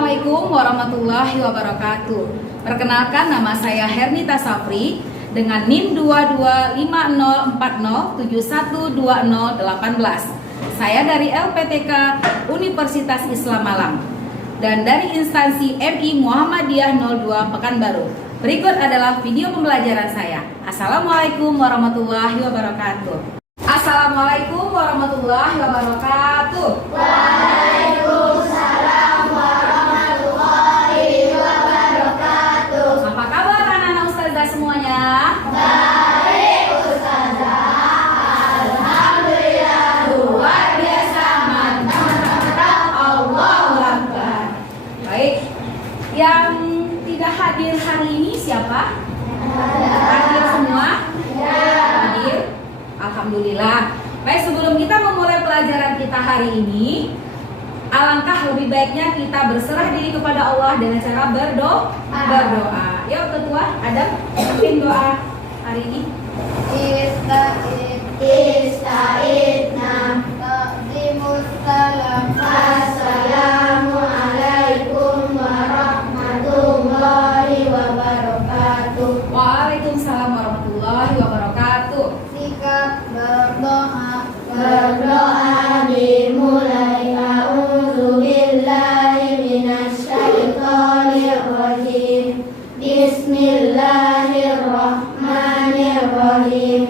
Assalamualaikum warahmatullahi wabarakatuh. Perkenalkan, nama saya Hernita Safri dengan NIM 225040712018. Saya dari LPTK Universitas Islam Malang dan dari instansi MI Muhammadiyah 02 Pekanbaru. Berikut adalah video pembelajaran saya. Assalamualaikum warahmatullahi wabarakatuh. Assalamualaikum warahmatullahi wabarakatuh. Waalaikumsalam warahmatullahi wabarakatuh. Apa kabar anak-anak ustazah semuanya? Baik ustazah, alhamdulillah luar biasa, mantap, Allahu Akbar. Baik, yang tidak hadir hari ini siapa? Hadir semua? Hadir? Alhamdulillah. Baik, sebelum kita memulai pelajaran kita hari ini, alangkah lebih baiknya kita berserah diri kepada Allah dengan cara berdoa. Yuk ketua, ada mungkin doa hari ini. Ista'idna taqdimus salam. Assalamualaikum warahmatullahi wabarakatuh. Waalaikumsalam warahmatullahi wabarakatuh. Sikap berdoa dimulai. A'udzubillahi minasyaitonir rajim. Bismillahirrahmanirrahim.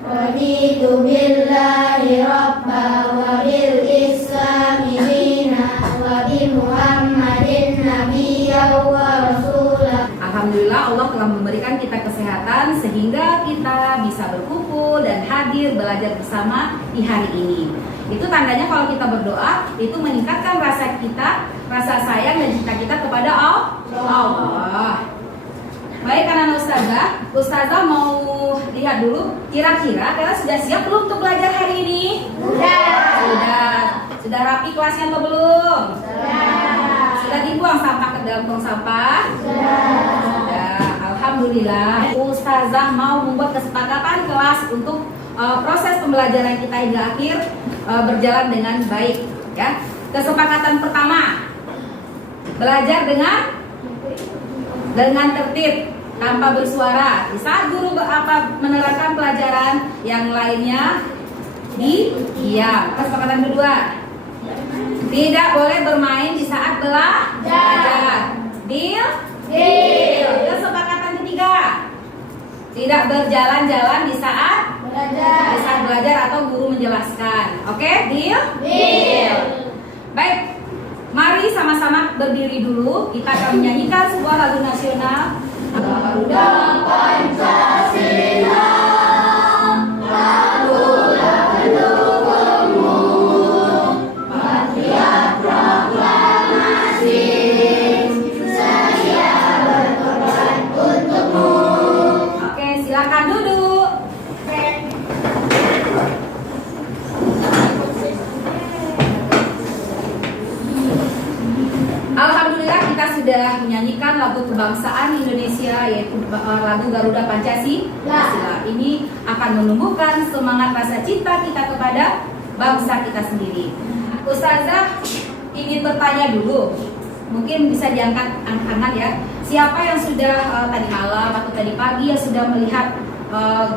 Raditu billahi rabba wa bil islami dina wa bi Muhammadin nabiyya wa rasulah. Alhamdulillah, Allah telah memberikan kita kesehatan sehingga kita bisa berkumpul dan hadir belajar bersama di hari ini. Itu tandanya kalau kita berdoa, itu meningkatkan rasa kita, rasa sayang dan cinta kita kepada Allah. Baik anak-anak ustazah mau lihat dulu kira-kira kalian sudah siap belum untuk belajar hari ini? Sudah rapi kelasnya atau belum? Sudah dibuang sampah ke dalam tong sampah? Sudah. Alhamdulillah. Ustazah mau membuat kesepakatan kelas untuk proses pembelajaran kita hingga akhir berjalan dengan baik. Ya. Kesepakatan pertama, belajar dengan tertib, tanpa bersuara. Di saat guru menerangkan pelajaran, yang lainnya diam. Kesepakatan kedua, tidak boleh bermain di saat belajar. Deal. Kesepakatan ketiga, tidak berjalan-jalan di saat belajar atau guru menjelaskan. Oke, deal? Baik, mari sama-sama berdiri dulu. Kita akan menyanyikan sebuah lagu nasional. Garuda Pancasila, lagulah pendukungmu, patriot proklamasi, setia berkorban untukmu. Oke, silakan duduk. Alhamdulillah, kita sudah menyanyikan lagu kebangsaan Indonesia, yaitu lagu Garuda Pancasila. Ini akan menumbuhkan semangat rasa cinta kita kepada bangsa kita sendiri. Ustazah ingin bertanya dulu, mungkin bisa diangkat angkat ya. Siapa yang sudah tadi malam atau tadi pagi yang sudah melihat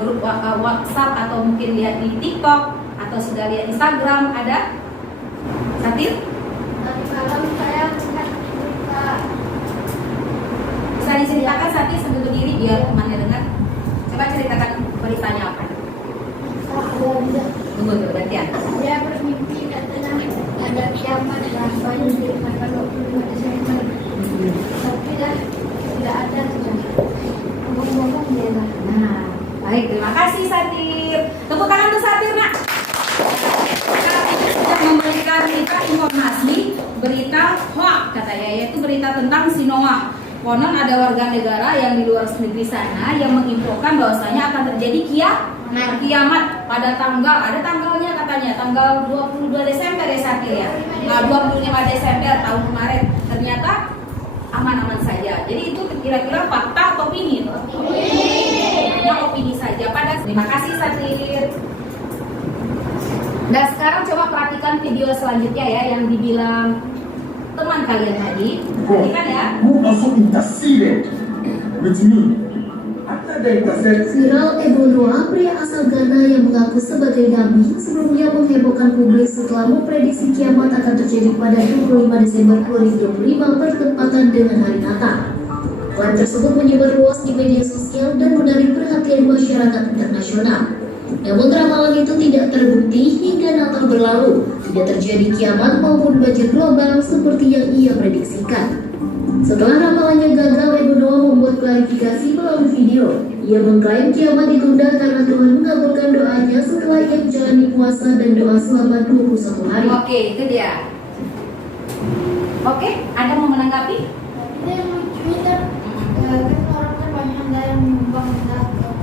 grup WhatsApp atau mungkin lihat di TikTok atau sudah lihat Instagram? Ada? Satir? Tadi malam saya melihat Bisa diceritakan Satir sambil berdiri biar temannya dengar. Coba ceritakan beritanya apa? Tunggu gantian. Saya bermimpi katanya ada kiamat rasanya di tanggal 25 Desember. Tapi tidak ada sudah. Ngomong-ngomong dia lah. Nah, baik, terima kasih Satir. Tepuk tangan untuk Satir, nak. Sudah memberikan kita informasi berita hoax katanya, yaitu berita tentang si Noah. Konon ada warga negara yang di luar negeri sana yang menginfokan bahwasanya akan terjadi kiamat pada tanggalnya katanya tanggal 22 Desember ya Satir ya. Nah, 25 Desember tahun kemarin ternyata aman-aman saja. Jadi itu kira-kira fakta atau opini? Hanya opini saja. Terima kasih Satir. Dan sekarang coba perhatikan video selanjutnya ya, yang dibilang teman firman kalian tadi. Perhatikan ya. Who also interceded with me. After the intercession, Viral Ebo Noah, pria asal Ghana yang mengaku sebagai nabi, sebelumnya menghebohkan publik setelah memprediksi kiamat akan terjadi pada 25 Desember 2025 bertepatan dengan hari Natal. Klaim tersebut menyebar luas di media sosial dan menarik perhatian masyarakat internasional. Namun ramalan itu tidak terbukti hingga Natal berlalu, tidak terjadi kiamat maupun banjir global seperti yang ia prediksikan. Setelah ramalannya gagal, Ebo Noah membuat klarifikasi melalui video. Ia mengklaim kiamat ditunda karena Tuhan mengabulkan doanya setelah ia menjalani puasa dan doa selama 21 hari. Oke, itu dia. Oke, Anda mau menanggapi? Itu yang lucu itu kan orang kan banyak yang menyumbang ke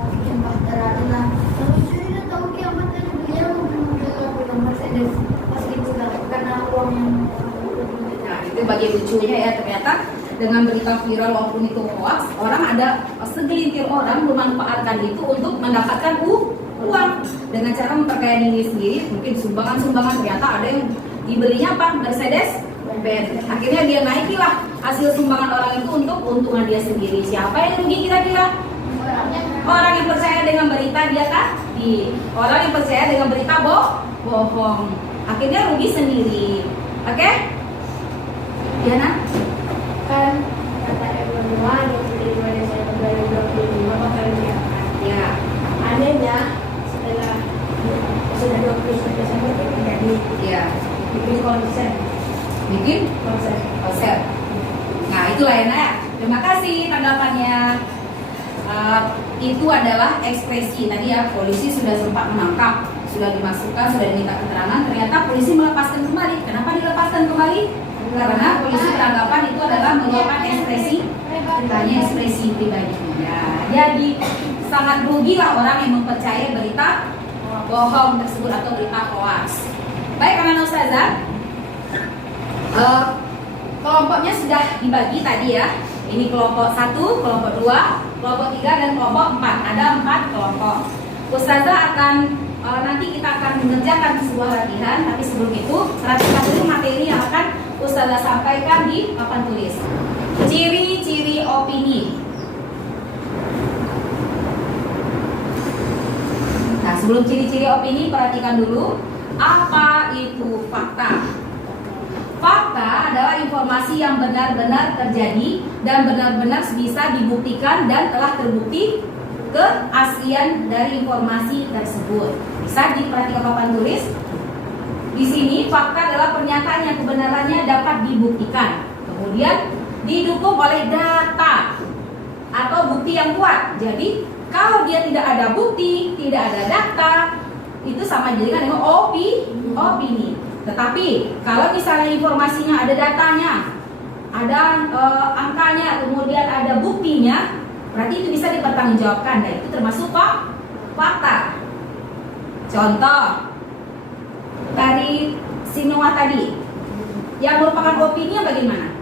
bikin bahtera adalah yang lucu itu tahu kiamat dan dia mengambil Mercedes pas itu karena uang yang Nah, itu bagian lucunya ya, ternyata dengan berita viral walaupun itu hoax, orang ada segelintir orang memanfaatkan itu untuk mendapatkan uang dengan cara memperkaya diri sendiri, mungkin sumbangan-sumbangan. Ternyata ada yang dibelinya apa? Mercedes Benz. Akhirnya dia naikilah hasil sumbangan orang itu untuk keuntungan dia sendiri. Siapa yang rugi kira-kira? Orang yang percaya dengan berita dia tadi. Orang yang percaya dengan berita bohong. Akhirnya rugi sendiri. Oke? Diana? kan kata Ebo Noah 25 Desember 2025 bakal diangkat. Ya. Anehnya setelah sudah 21 Desember itu terjadi Ya. bikin konser. Konser. Nah, itulah ya, Nak. Terima kasih tanggapannya. Itu adalah ekspresi tadi ya, polisi sudah sempat menangkap, sudah dimasukkan, sudah diminta keterangan, ternyata polisi melepaskan kembali. Kenapa dilepaskan kembali? Karena polisi beranggapan itu adalah merupakan ekspresi pribadinya. Jadi sangat rugilah orang yang mempercayai berita bohong tersebut atau berita hoax. Baik, anak ustazah, kelompoknya sudah dibagi tadi ya. Ini kelompok 1, kelompok 2, kelompok 3, dan kelompok 4. Ada 4 kelompok. Ustazah akan nanti kita akan mengerjakan sebuah latihan, tapi sebelum itu perhatikan dulu materi yang akan Ustazah sampaikan di papan tulis. Ciri-ciri opini. Nah, sebelum ciri-ciri opini, perhatikan dulu apa itu fakta. Fakta adalah informasi yang benar-benar terjadi dan benar-benar bisa dibuktikan dan telah terbukti keaslian dari informasi tersebut. Bisa diperhatikan papan tulis. Di sini fakta adalah pernyataan yang kebenarannya dapat dibuktikan, kemudian didukung oleh data atau bukti yang kuat. Jadi kalau dia tidak ada bukti, tidak ada data, itu sama jadi dengan opini. Tetapi kalau misalnya informasinya ada datanya, ada angkanya, kemudian ada buktinya, berarti itu bisa dipertanggungjawabkan, dan itu termasuk fakta. Contoh dari Sinoa tadi, yang merupakan opini bagaimana?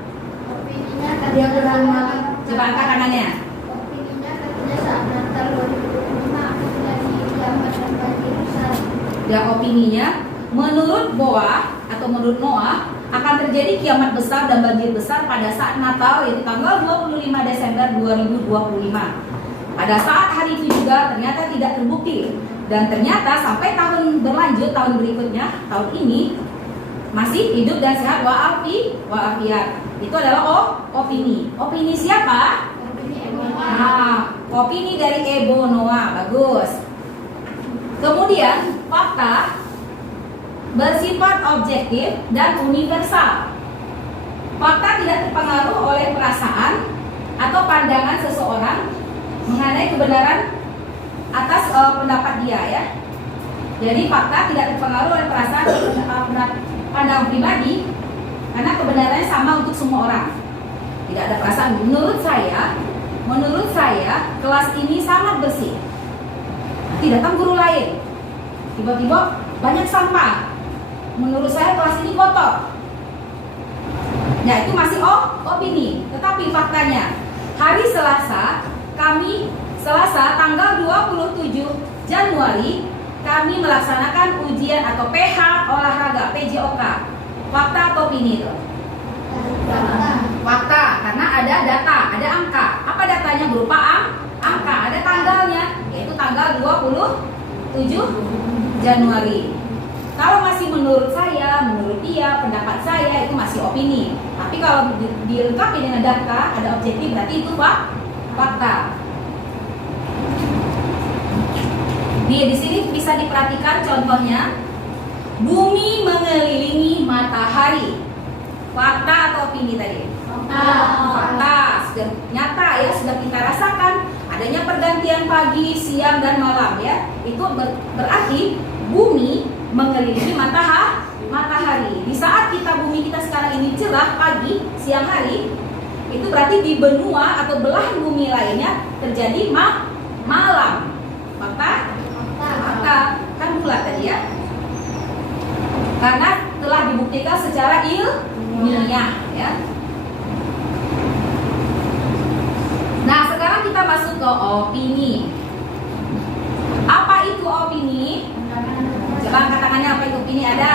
Opininya Dia katanya coba angkat tangannya. Opininya katanya saat Natal 2025 akan terjadi kiamat dan banjir besar. Yang opininya menurut menurut Noah akan terjadi kiamat besar dan banjir besar pada saat Natal, yaitu tanggal 25 Desember 2025. Pada saat hari itu juga ternyata tidak terbukti, dan ternyata sampai tahun berlanjut, tahun berikutnya, tahun ini masih hidup dan sehat wa'afiat. Itu adalah opini. Opini siapa? Opini Ebo Noah. Nah, opini dari Ebo Noah, bagus. Kemudian fakta bersifat objektif dan universal. Fakta tidak terpengaruh oleh perasaan atau pandangan seseorang mengenai kebenaran atas pendapat dia ya. Jadi fakta tidak terpengaruh oleh perasaan atau pandangan pribadi, karena kebenarannya sama untuk semua orang. Tidak ada perasaan. Menurut saya kelas ini sangat bersih. Nanti datang guru lain, tiba-tiba banyak sampah. Menurut saya kelas ini kotor. Ya, itu masih opini. Tetapi faktanya, hari Selasa tanggal 27 Januari kami melaksanakan ujian atau PH olahraga PJOK. Fakta atau opini itu? 7 Januari. Kalau masih menurut saya, menurut dia, pendapat saya itu masih opini. Tapi kalau dilengkapi dengan data, ada objektif, berarti itu fakta. Di sini bisa diperhatikan contohnya, bumi mengelilingi matahari. Fakta atau opini tadi? Fakta. Sudah nyata ya, sudah kita rasakan adanya pergantian pagi, siang dan malam ya. Itu berarti bumi mengelilingi matahari. Di saat bumi kita sekarang ini cerah pagi, siang hari, itu berarti di benua atau belahan bumi lainnya terjadi malam. Fakta kan bulat tadi ya. Karena telah dibuktikan secara ilmiah ya. Nah, sekarang kita masuk ke opini. Apa itu opini? Coba angkat tangannya, apa itu opini? Ada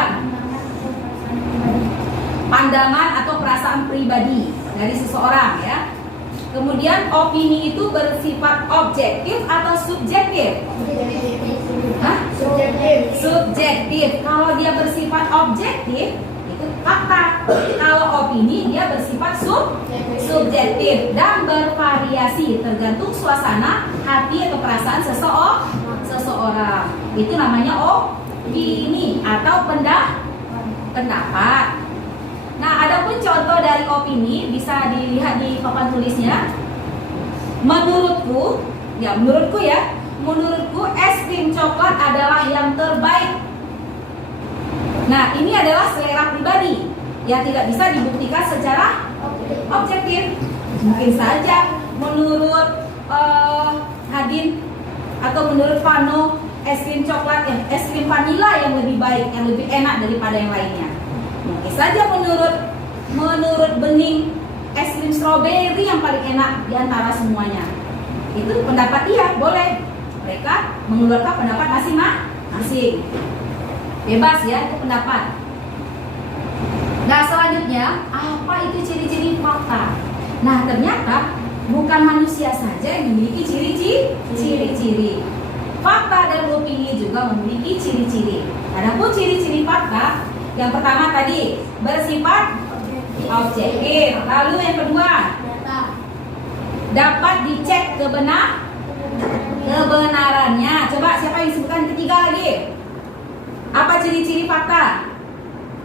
pandangan atau perasaan pribadi dari seseorang ya. Kemudian opini itu bersifat objektif atau subjektif? Subjektif. Kalau dia bersifat objektif itu fakta. Kalau opini dia bersifat subjektif dan bervariasi tergantung suasana hati atau perasaan seseorang. Itu namanya opini atau pendapat. Nah, adapun contoh dari opini bisa dilihat di papan tulisnya. Menurutku es krim coklat adalah yang terbaik. Nah, ini adalah selera pribadi yang tidak bisa dibuktikan secara objektif. Mungkin saja menurut Hadin atau menurut Vano es krim coklat es krim vanila yang lebih baik, yang lebih enak daripada yang lainnya. Mungkin saja menurut Bening es krim stroberi yang paling enak di antara semuanya. Itu pendapat dia, boleh. Mereka mengeluarkan pendapat masing-masing. Bebas ya, itu pendapat. Nah, selanjutnya, apa itu ciri-ciri fakta? Nah, ternyata bukan manusia saja yang memiliki ciri-ciri. Fakta dan opini juga memiliki ciri-ciri. Adapun ciri-ciri fakta, yang pertama tadi bersifat objektif. Lalu yang kedua, dapat dicek kebenarannya. Coba siapa yang sebutkan ketiga lagi? Apa ciri-ciri fakta?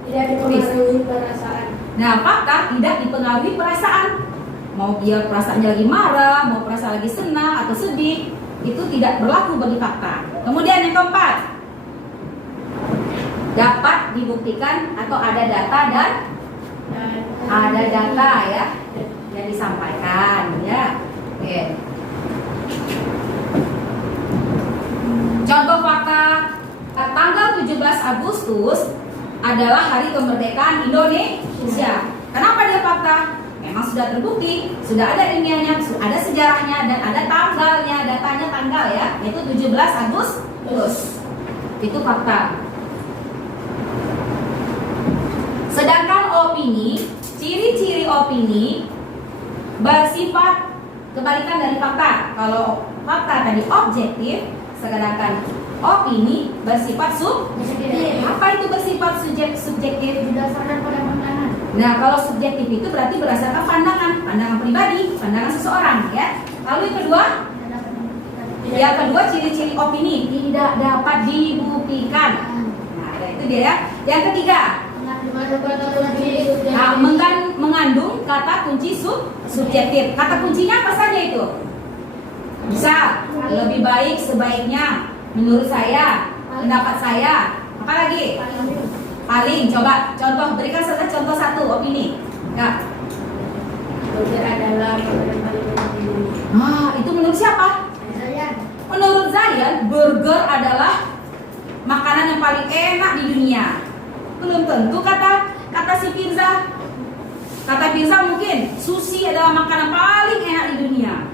Tidak dipengaruhi perasaan. Nah, fakta tidak dipengaruhi perasaan. Mau dia perasaannya lagi marah, mau perasaan lagi senang atau sedih, itu tidak berlaku bagi fakta. Kemudian yang keempat, dapat dibuktikan atau ada data dan ada data ya yang disampaikan ya. Oke. Contoh fakta, tanggal 17 Agustus adalah hari kemerdekaan Indonesia. Kenapa dia fakta? Memang sudah terbukti, sudah ada ilmiahnya, ada sejarahnya dan ada tanggalnya, datanya tanggal ya, yaitu 17 Agustus. Itu fakta. Sedangkan opini, ciri-ciri opini bersifat kebalikan dari fakta. Kalau fakta tadi objektif, sedangkan opini bersifat subjektif. Apa itu bersifat subjektif? Berdasarkan pada pandangan. Nah, kalau subjektif itu berarti berdasarkan pandangan pribadi, pandangan seseorang ya. Lalu yang kedua ciri-ciri opini tidak dapat dibuktikan. Nah, itu dia ya. Yang ketiga, mengandung kata kunci subjektif. Kata kuncinya apa saja itu? Bisa lebih baik, sebaiknya, menurut saya, pendapat saya. Apa lagi? Paling. Coba contoh, berikan saja contoh satu opini. Ya. Burger adalah makanan paling enak di dunia. Itu menurut siapa? Menurut Zayan, burger adalah makanan yang paling enak di dunia. Belum tentu kata si Firza. Kata Firza mungkin sushi adalah makanan paling enak di dunia.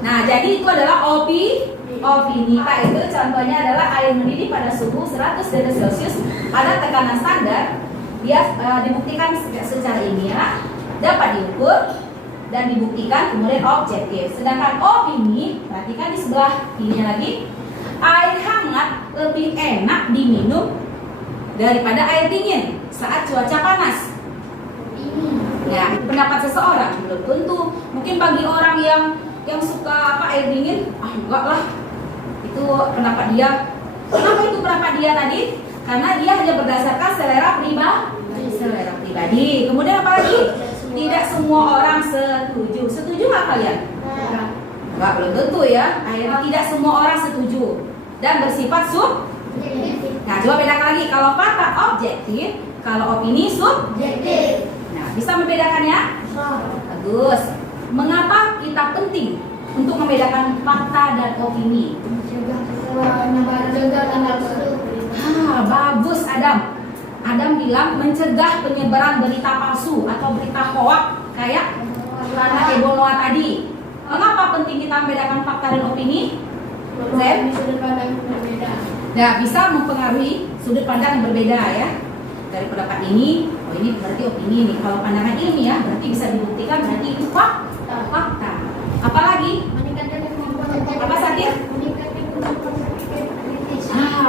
Nah, jadi itu adalah opini. Pak itu contohnya adalah air mendidih pada suhu 100 derajat Celcius pada tekanan standar. Dia dibuktikan secara ilmiah, dapat diukur dan dibuktikan kemudian objektif. Sedangkan opini, perhatikan di sebelah ini lagi, air hangat lebih enak diminum daripada air dingin saat cuaca panas? Ya, pendapat seseorang belum tentu. Mungkin bagi orang yang suka air dingin, enggak lah. Itu pendapat dia. Kenapa itu pendapat dia tadi? Karena dia hanya berdasarkan selera pribadi. Kemudian apa lagi? Tidak semua orang setuju. Setuju nggak kalian? Enggak, belum tentu ya. Akhirnya tidak semua orang setuju dan bersifat Nah, coba bedakan lagi. Kalau fakta objektif, kalau opini subjektif. Nah, bisa membedakannya? Bagus. Mengapa kita penting untuk membedakan fakta dan opini? Bagus Adam. Adam bilang mencegah penyebaran berita palsu atau berita hoak kayak karena Ebola tadi. Mengapa penting kita membedakan fakta dan opini? Sudut pandang yang berbeda. Nah, bisa mempengaruhi sudut pandang yang berbeda ya. Dari pendapat ini, ini berarti opini nih. Kalau pandangan ilmiah berarti bisa dibuktikan berarti itu fakta. Apalagi? Meningkatkan kemampuan Apa Sadir? meningkatkan kemampuan berpikir kritis.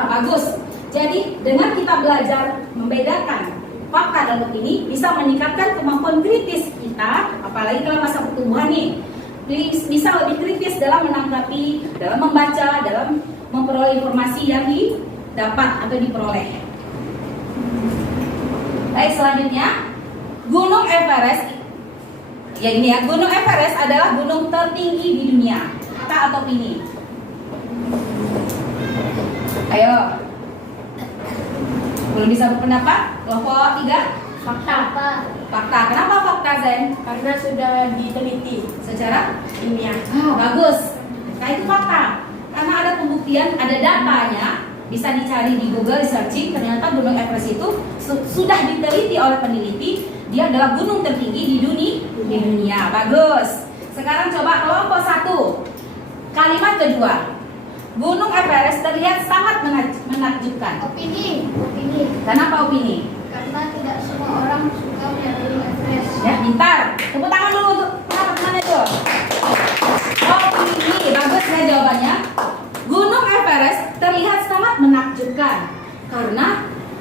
Bagus. Jadi dengan kita belajar membedakan fakta dan opini bisa meningkatkan kemampuan kritis kita, apalagi dalam masa pertumbuhan nih. Bisa lebih kritis dalam menanggapi, dalam membaca, dalam memperoleh informasi yang didapat atau diperoleh. Baik, selanjutnya Gunung Everest. Ya ini ya, Gunung Everest adalah gunung tertinggi di dunia. Fakta atau opini? Ayo. Belum bisa berpendapat? Kelompok 3? Fakta. Fakta. Kenapa fakta, Zen? Karena sudah diteliti Secara ilmiah. bagus. Nah, itu fakta. Karena ada pembuktian, ada datanya, bisa dicari di Google, di searching. Ternyata Gunung Everest itu sudah diteliti oleh peneliti. Dia adalah gunung tertinggi di dunia. Bagus. Sekarang coba kelompok 1. Kalimat kedua. Gunung Everest terlihat sangat menakjubkan. Opini. Kenapa opini? Karena tidak semua orang suka melihat Gunung Everest. Ya, pintar. Tepuk tangan dulu untuk pendapat mana itu? Opini. Bagus ya jawabannya. Gunung Everest terlihat sangat menakjubkan. Karena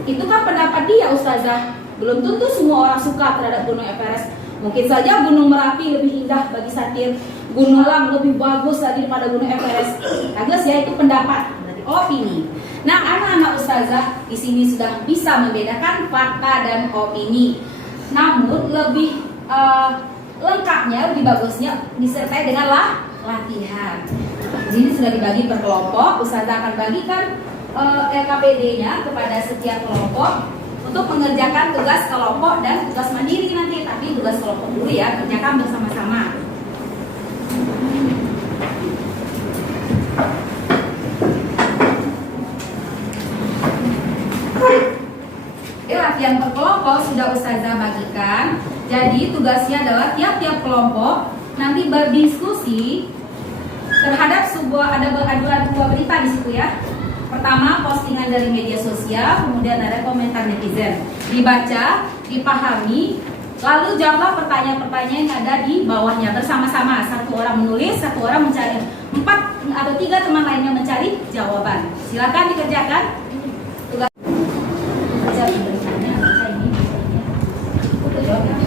itu kan pendapat dia, Ustazah. Belum tentu semua orang suka terhadap Gunung Everest. Mungkin saja Gunung Merapi lebih indah bagi Satir. Gunung Lang lebih bagus lagi daripada Gunung Everest. Bagus ya, itu pendapat, berarti opini. Nah, anak-anak Ustazah di sini sudah bisa membedakan fakta dan opini. Namun lebih lengkapnya, lebih bagusnya disertai dengan latihan. Di sini sudah dibagi per kelompok. Ustazah akan bagikan LKPD-nya kepada setiap kelompok untuk mengerjakan tugas kelompok dan tugas mandiri nanti. Tapi tugas kelompok dulu ya, kerjakan bersama-sama. Latihan per kelompok sudah Ustazah bagikan. Jadi tugasnya adalah tiap-tiap kelompok nanti berdiskusi terhadap ada dua berita di situ ya. Pertama, postingan dari media sosial, kemudian ada komentar netizen. Dibaca, dipahami, lalu jawablah pertanyaan-pertanyaan yang ada di bawahnya bersama-sama. Satu orang menulis, satu orang mencari, 4 atau 3 teman lainnya mencari jawaban. Silakan dikerjakan. Tugas baca beritanya, baca ini. Jawab ya.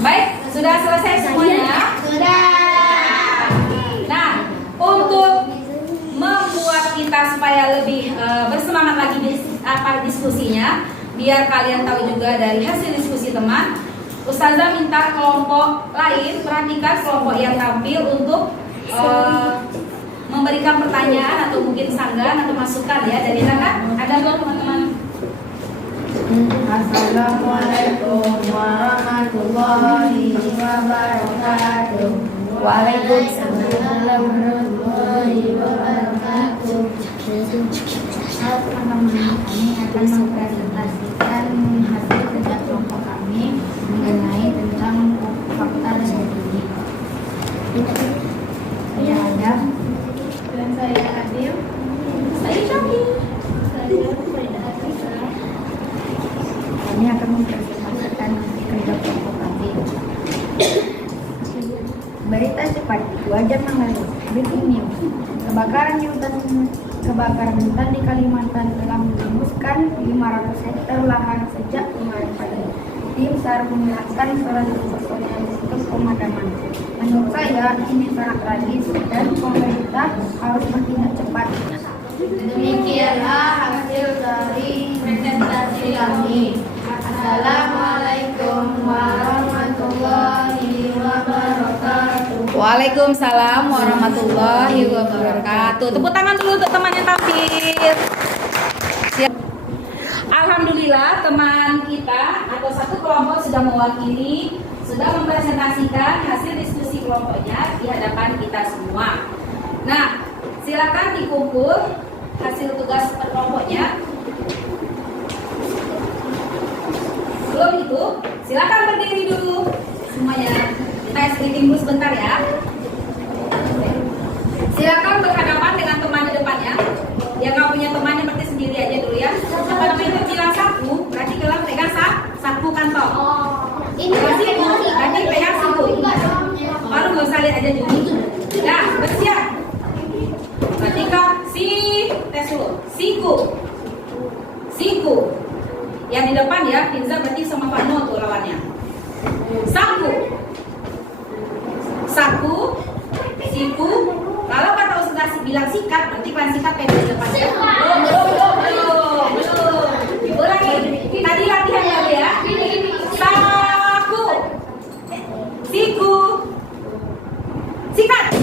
Baik, sudah selesai semuanya? Sudah. Nah, untuk membuat kita supaya lebih bersemangat lagi di apa diskusinya, biar kalian tahu juga dari hasil diskusi teman. Ustazah minta kelompok lain perhatikan kelompok yang tampil untuk memberikan pertanyaan atau mungkin sanggahan atau masukan ya dari kakak. Ada nggak teman-teman? Assalamualaikum warahmatullahi wabarakatuh. Waalaikumsalam warahmatullahi wabarakatuh. Teman-teman, kami akan mempresentasikan hasil kerja kelompok kami mengenai tentang fakta dan opini. Saya Adam dan saya Adil. Saya Syami. Kami akan mempresentasikan kerja kelompok kami. Berita cepat 2 jam yang lalu. Breaking news. Kebakaran hutan di Kalimantan telah menghanguskan 500 hektar lahan sejak kemarin pagi. Tim SAR menyiapkan 100 personel untuk pemadaman. Menurut saya ini sangat tragis dan pemerintah harus bertindak cepat. Demikianlah hasil dari presentasi kami. Assalamualaikum warahmatullahi wabarakatuh. Waalaikumsalam warahmatullahi wabarakatuh. Tepuk tangan dulu untuk teman yang tampil. Siap. Alhamdulillah teman kita atau satu kelompok sudah mewakili, sudah mempresentasikan hasil diskusi kelompoknya di hadapan kita semua. Nah, silakan dikumpul hasil tugas per kelompoknya. Sebelum itu, silakan berdiri dulu semuanya. Kita skripting dulu sebentar ya. Silakan berhadapan dengan teman di depannya. Yang nggak punya temannya berarti sendiri aja dulu ya. Apa namanya itu bilang sapu, berarti kalian pegang sapu kantong. Ini Siku, berarti pegang siku. Baru nggak usah lihat aja dulu. Nah, bersiap. Ketika tes dulu. Siku. Yang di depan ya, Pinza berarti sama Pak No tuh lawannya. Saku, siku. Kalau kata Ustaz bilang sikat, berarti kalian sikat pen di depannya. Belum. Ulangi. Tadi latihan ya. Saku, siku, sikat.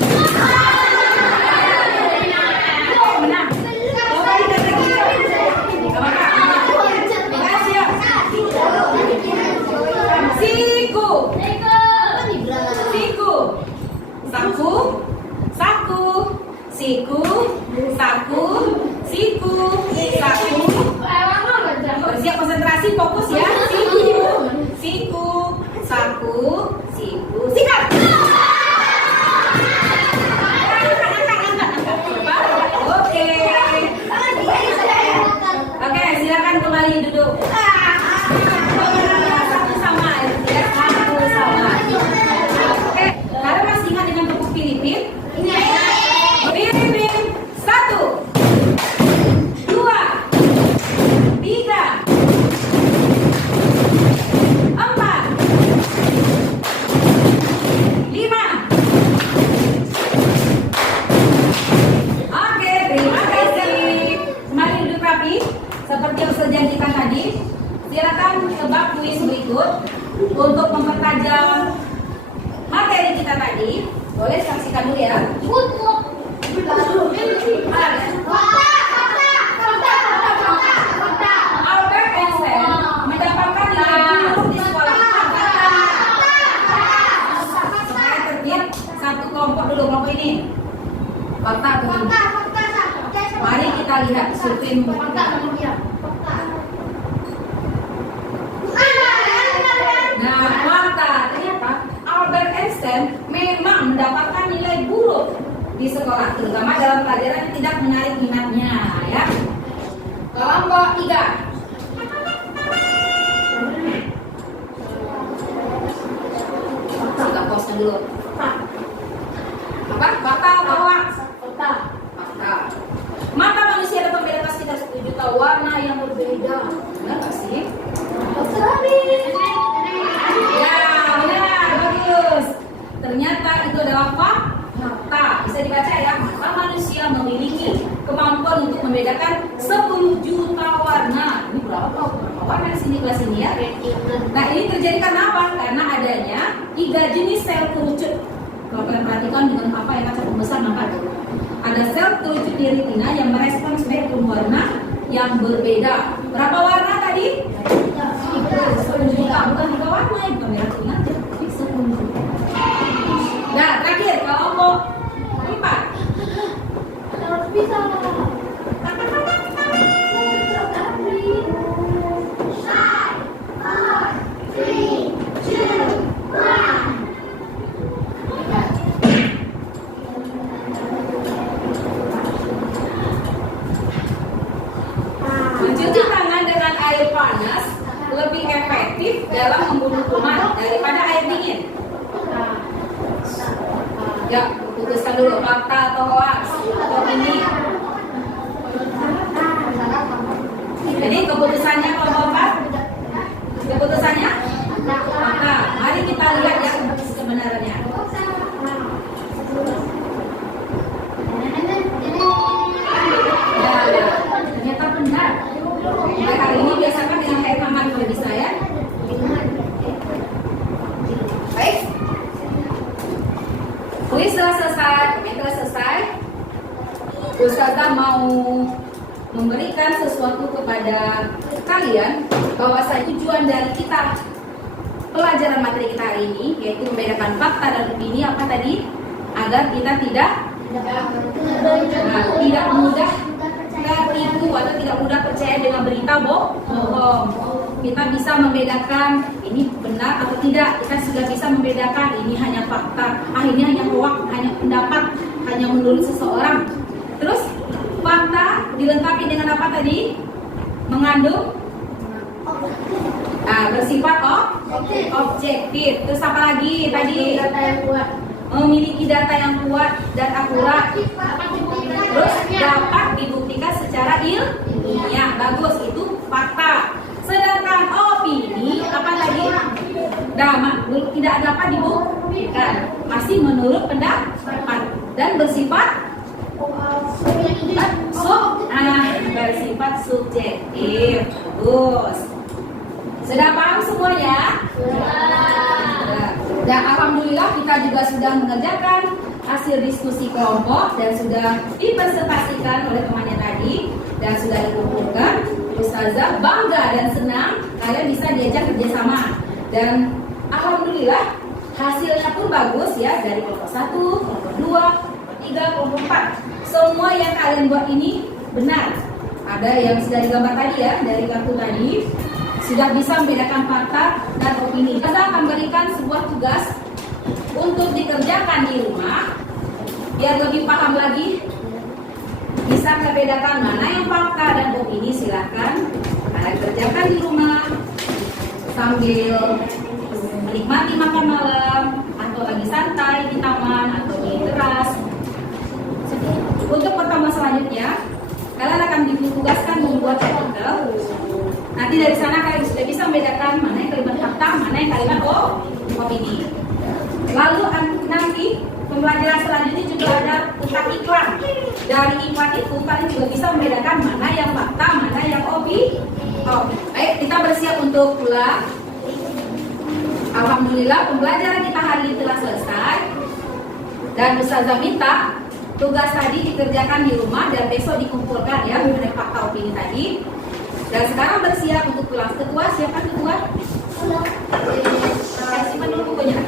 Menang. Coba lihat lagi. Gak apa-apa. Siap. Siku. Siku, saku, siku, saku. Bersiap konsentrasi, fokus ya. Siku, saku, siku, sikat. Oke, silakan kembali duduk. Satu sama ya, satu sama. Oke, kalian masih ingat dengan buku Filipin? Filipin 1, 2, 3, 4, 5. Oke, terima kasih. Kembali duduk rapi seperti yang sudah janjikan tadi. Silakan tebak kuis berikut untuk mempertajam materi kita tadi. Boleh saksikan dulu ya. Albert Einstein mendapatkan nilai buruk di sekolah. Supaya tertib, satu kelompok dulu kelompok ini. Fakta atau tidak? Mari kita lihat survei. Nah, fakta ternyata Albert Einstein memang mendapatkan nilai buruk di sekolah, terutama dalam pelajaran yang tidak menarik minatnya, ya. Kelompok 3. Kita pause dulu. Apa? Fakta atau hoax? Fakta. Mata manusia dapat membedakan sekitar 10 juta warna yang berbeda. Benar nggak sih? Ya, benar, bagus. Ternyata itu adalah fakta. Bisa dibaca ya. Mata manusia memiliki kemampuan kemampuan untuk membedakan 10 juta warna. Ini berapa warna di sini kelas ini ya? Nah, ini terjadi karena apa? Karena adanya 3 jenis sel kerucut. Kalau kalian perhatikan dengan apa yang kaca pembesar nampak ada sel kerucut di retina yang merespon spektrum warna yang berbeda. Berapa warna tadi? 10 juta, bukan 3 warna, bukan merah kuning aja, tapi 10 juta. Nah, terakhir kelompok 4. Harus bisa. Mencuci tangan dengan air panas lebih efektif dalam membunuh kuman daripada air dingin. Ya, putuskan dulu fakta atau hoax atau ini. Jadi keputusannya kelompok 4. Keputusannya fakta. Mari kita lihat ya kebenarannya. Ya, ternyata benar. Mulai hari ini biasakan dengan air hangat kalau bisa ya. Baik. Kuis telah selesai, telah selesai. Ustazah mau memberikan sesuatu kepada kalian bahwa tujuan dari kita pelajaran materi kita hari ini yaitu membedakan fakta dan opini apa tadi agar kita tidak mudah tertipu atau tidak mudah percaya dengan berita bohong. Kita bisa membedakan ini benar atau tidak. Kita sudah bisa membedakan ini hanya fakta, ini hanya hoax, hanya pendapat, hanya menurut seseorang. Terus fakta dilengkapi dengan apa tadi? Mengandung bersifat objektif. Terus apa lagi tadi? Memiliki data yang kuat dan akurat. Terus dapat dibuktikan secara ilmiah. Bagus, itu fakta. Sedangkan opini apa tadi? Tidak dapat dibuktikan. Masih menurut pendapat dan bersifat bersifat subjektif. Bagus. Sudah paham semuanya? Dan alhamdulillah kita juga sudah mengerjakan hasil diskusi kelompok dan sudah dipresentasikan oleh temannya tadi dan sudah dikumpulkan. Ustazah bangga dan senang kalian bisa diajak kerjasama dan alhamdulillah hasilnya pun bagus ya, dari kelompok 1, kelompok 2, kelompok 3, kelompok 4. Semua yang kalian buat ini benar. Ada yang sudah digambar tadi ya, dari kartu tadi. Sudah bisa membedakan fakta dan opini. Kita akan berikan sebuah tugas untuk dikerjakan di rumah biar lebih paham lagi, bisa membedakan mana yang fakta dan opini. Silakan kalian kerjakan di rumah sambil menikmati makan malam atau lagi santai di taman atau di teras. Untuk pertemuan selanjutnya kalian akan ditugaskan membuat artikel. Nanti dari sana kalian sudah bisa membedakan mana yang kalimat fakta, mana yang kalimat opini. Lalu nanti pembelajaran selanjutnya juga ada tentang iklan. Dari iklan itu kalian juga bisa membedakan mana yang fakta, mana yang opini. Baik, kita bersiap untuk pulang. Alhamdulillah pembelajaran kita hari ini telah selesai. Dan Ustazah minta tugas tadi dikerjakan di rumah dan besok dikumpulkan ya mengenai fakta opini tadi. Dan sekarang bersiap untuk pulang. Ketua, siapa ketua? Simpan dulu bukunya.